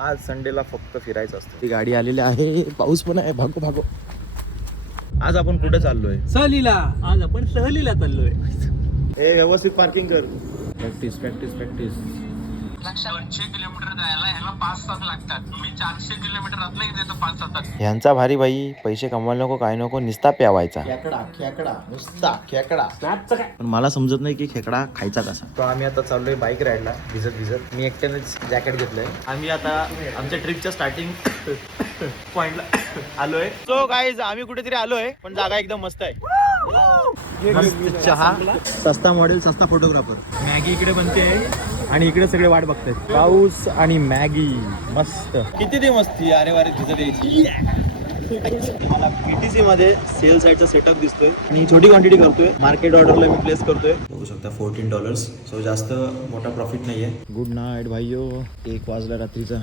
आज संडेला फक्त फिरायचं असतं. ती गाडी आलेली आहे, पाऊस पण आहे. भागो भागो. आज आपण कुठे चाललोय? सहलीला. आज आपण सहलीला चाललोय. हे व्यवस्थित पार्किंग कर. Practice practice practice. 200 किलोमीटर जायला ह्याला 5 तास लागतात. मी 400 किलोमीटर आतला येतो 5 तासात. यांचा भारी भाई, पैसे कमवायला नको काय नको, निस्ता प्यावायचा. खेकडा नुसता खेकडा. पण मला समजत नाही की खेकडा खायचा कसा. तो आम्ही आता चाललोय बाईक राईडला भिजत. मी एकट्यानेच जॅकेट घेतलंय. आम्ही आता आमच्या ट्रिपच्या स्टार्टिंग पॉइंटला आलोय. सो गाईज आम्ही कुठेतरी आलोय, पण जागा एकदम मस्त आहे. मस्त चहा, सस्ता मॉडेल, सस्ता फोटोग्राफर. मॅगी इकडे बनते आणि इकडे सगळे वाट बघतायत. पाऊस आणि मॅगी मस्त. किती ती मस्ती अरे वारे भिजत यायची. मला पीटीसी मध्ये सेल साईडचा सेटअप दिसतोय आणि छोटी क्वांटिटी करतोय. मार्केट ऑर्डरला मी प्लेस करतोय. बघू शकता $14. सो जास्त मोठा प्रॉफिट नाहीये. गुड नाईट भाईयो. 1 वाजला रात्रीचा.